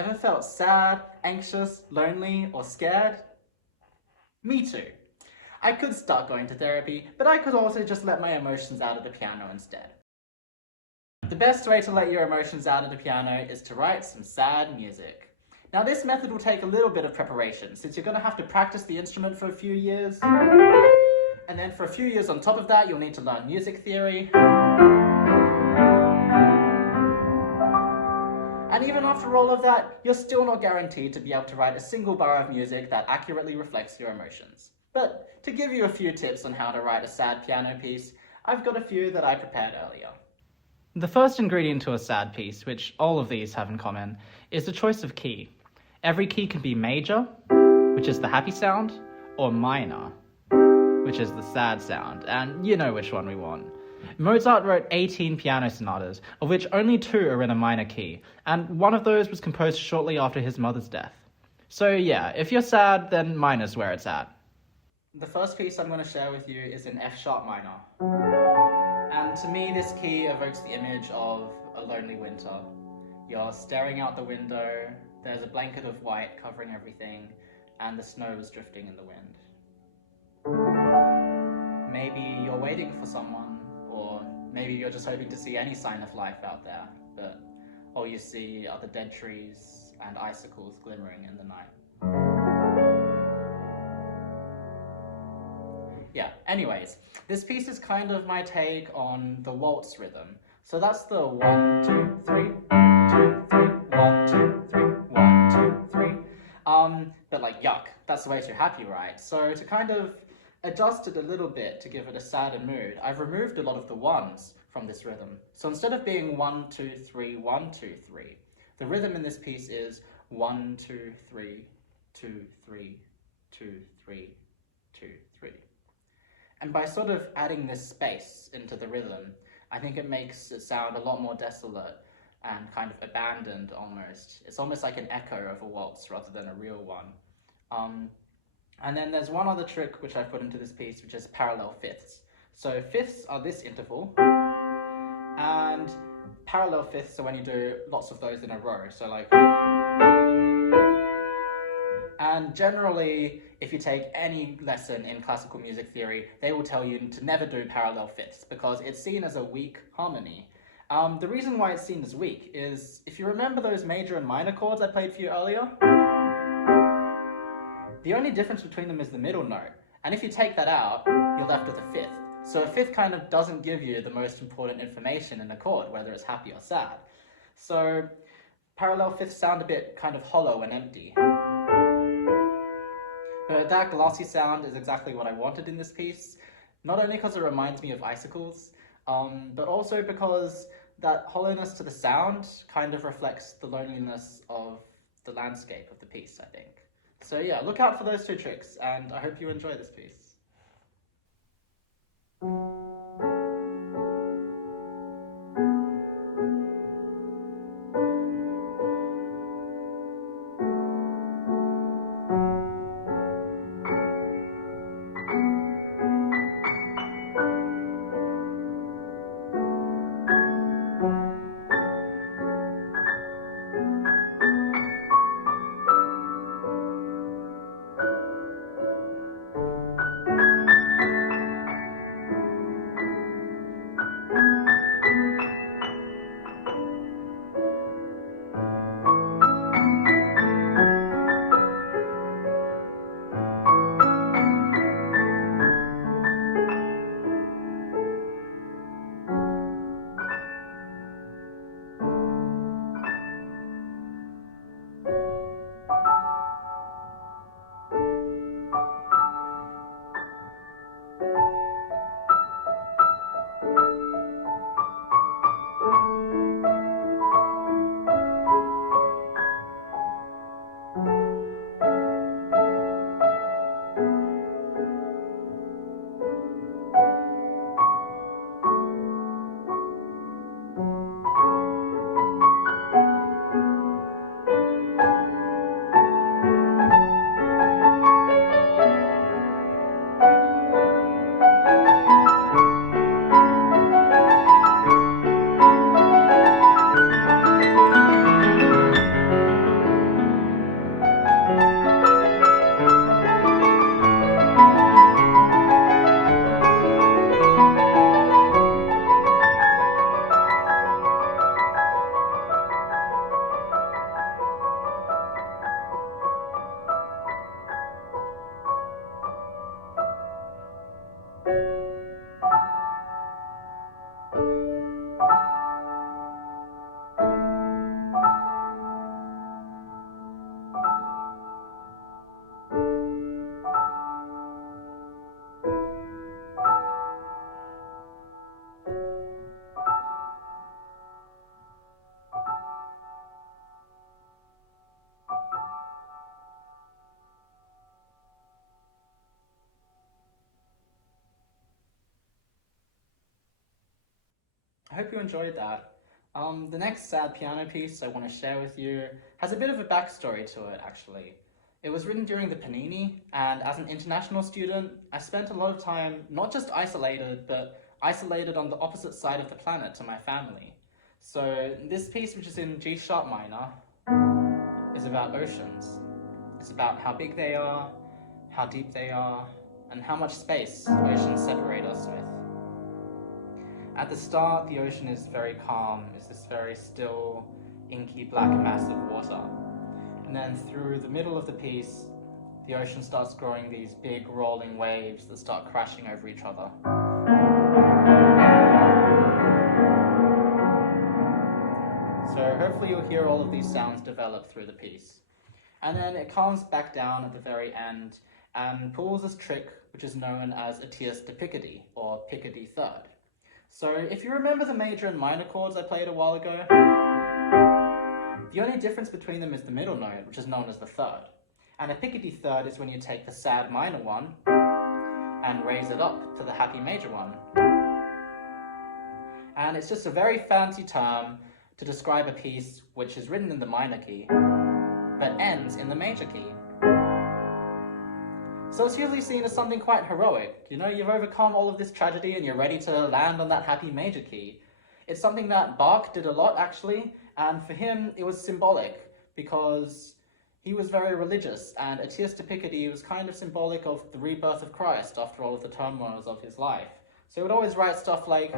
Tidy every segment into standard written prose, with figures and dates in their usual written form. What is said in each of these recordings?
Ever felt sad, anxious, lonely, or scared? Me too. I could start going to therapy, but I could also just let my emotions out of the piano instead. The best way to let your emotions out of the piano is to write some sad music. Now this method will take a little bit of preparation, since you're going to have to practice the instrument for a few years, and then for a few years on top of that you'll need to learn music theory. And even after all of that, you're still not guaranteed to be able to write a single bar of music that accurately reflects your emotions. But to give you a few tips on how to write a sad piano piece, I've got a few that I prepared earlier. The first ingredient to a sad piece, which all of these have in common, is the choice of key. Every key can be major, which is the happy sound, or minor, which is the sad sound, and you know which one we want. Mozart wrote 18 piano sonatas, of which only 2 are in a minor key, and one of those was composed shortly after his mother's death. So yeah, if you're sad, then minor's where it's at. The first piece I'm going to share with you is in F-sharp minor. And to me, this key evokes the image of a lonely winter. You're staring out the window, there's a blanket of white covering everything, and the snow is drifting in the wind. Maybe you're waiting for someone, or maybe you're just hoping to see any sign of life out there, but all you see are the dead trees and icicles glimmering in the night. Yeah, anyways, this piece is kind of my take on the waltz rhythm. So that's the 1, 2, 3, 2, 3, 1, 2, 3, 1, 2, 3. But like, yuck, that's way too happy, right? So to kind of adjust it a little bit to give it a sadder mood, I've removed a lot of the ones from this rhythm. So instead of being 1, 2, 3, 1, 2, 3, the rhythm in this piece is 1, 2, 3, 2, 3, 2, 3, 2, 3. And by sort of adding this space into the rhythm, I think it makes it sound a lot more desolate and kind of abandoned almost. It's almost like an echo of a waltz rather than a real one. And then there's one other trick which I put into this piece, which is parallel fifths. So fifths are this interval, and parallel fifths are when you do lots of those in a row. So like, and generally, if you take any lesson in classical music theory, they will tell you to never do parallel fifths because it's seen as a weak harmony. The reason why it's seen as weak is, if you remember those major and minor chords I played for you earlier, the only difference between them is the middle note. And if you take that out, you're left with a fifth. So a fifth kind of doesn't give you the most important information in a chord, whether it's happy or sad. So parallel fifths sound a bit kind of hollow and empty. But that glossy sound is exactly what I wanted in this piece, not only because it reminds me of icicles, but also because that hollowness to the sound kind of reflects the loneliness of the landscape of the piece, I think. So yeah, look out for those 2 tricks, and I hope you enjoy this piece. hope you enjoyed that. The next sad piano piece I want to share with you has a bit of a backstory to it, actually. It was written during the Panini, and as an international student, I spent a lot of time not just isolated, but isolated on the opposite side of the planet to my family. So this piece, which is in G sharp minor, is about oceans. It's about how big they are, how deep they are, and how much space oceans separate us with. At the start, the ocean is very calm. It's this very still, inky black mass of water. And then through the middle of the piece, the ocean starts growing these big rolling waves that start crashing over each other. So hopefully you'll hear all of these sounds develop through the piece. And then it calms back down at the very end and pulls this trick which is known as a tierce de picardy, or picardy third. So if you remember the major and minor chords I played a while ago, the only difference between them is the middle note, which is known as the third. And a picardy third is when you take the sad minor one and raise it up to the happy major one. And it's just a very fancy term to describe a piece which is written in the minor key, but ends in the major key. So it's usually seen as something quite heroic. You know, you've overcome all of this tragedy and you're ready to land on that happy major key. It's something that Bach did a lot, actually, and for him it was symbolic because he was very religious, and a tierce de picardy was kind of symbolic of the rebirth of Christ after all of the turmoils of his life. So he would always write stuff like,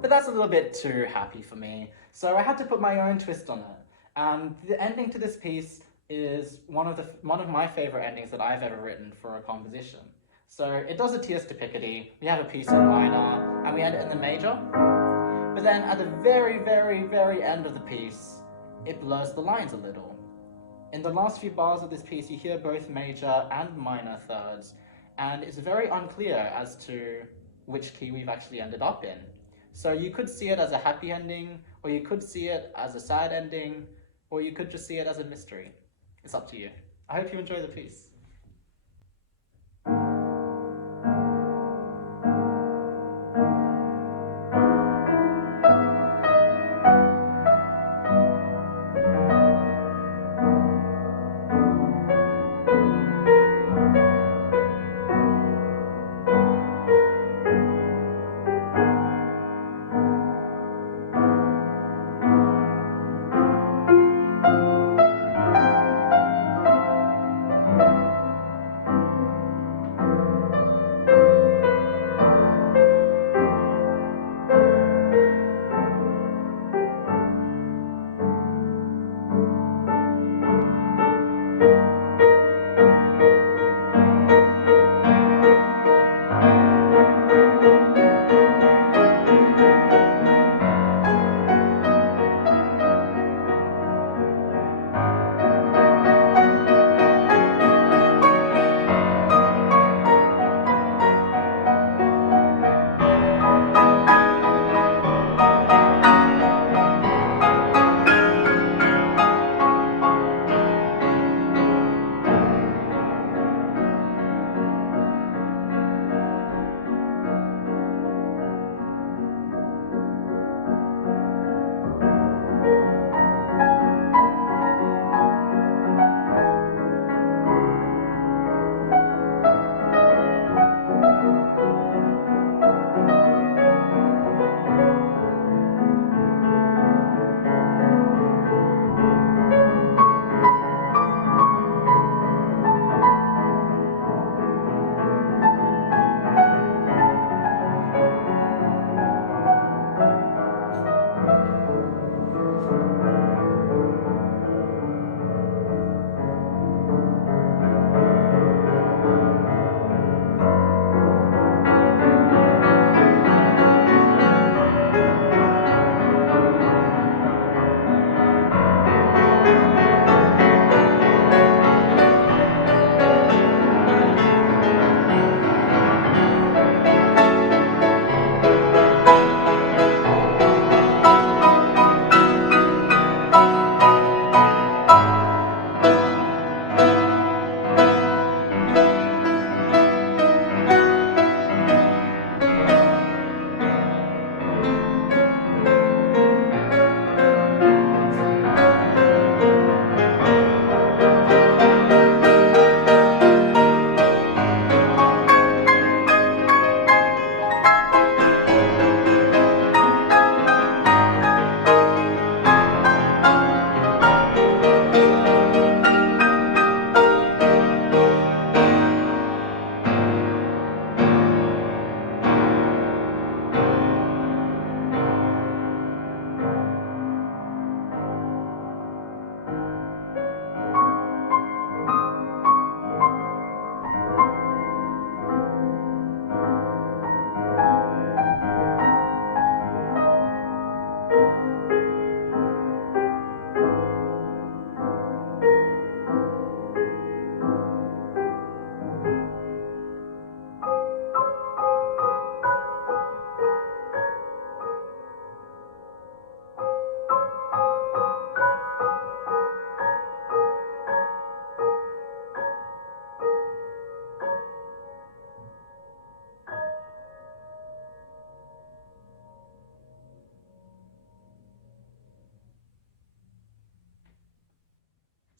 but that's a little bit too happy for me, so I had to put my own twist on it. And the ending to this piece is one of my favorite endings that I've ever written for a composition. So it does a tierce de picardy, we have a piece in minor, and we end it in the major. But then at the very, very, very end of the piece, it blurs the lines a little. In the last few bars of this piece, you hear both major and minor thirds, and it's very unclear as to which key we've actually ended up in. So you could see it as a happy ending, or you could see it as a sad ending, or you could just see it as a mystery. It's up to you. I hope you enjoy the piece.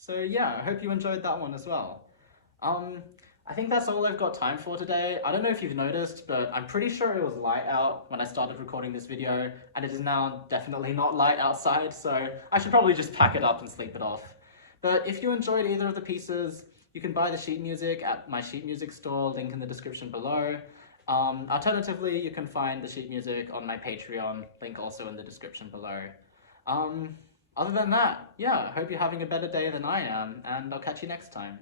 So yeah, I hope you enjoyed that one as well. I think that's all I've got time for today. I don't know if you've noticed, but I'm pretty sure it was light out when I started recording this video, and it is now definitely not light outside, so I should probably just pack it up and sleep it off. But if you enjoyed either of the pieces, you can buy the sheet music at my sheet music store, link in the description below. Alternatively, you can find the sheet music on my Patreon, link also in the description below. Other than that, yeah, I hope you're having a better day than I am, and I'll catch you next time.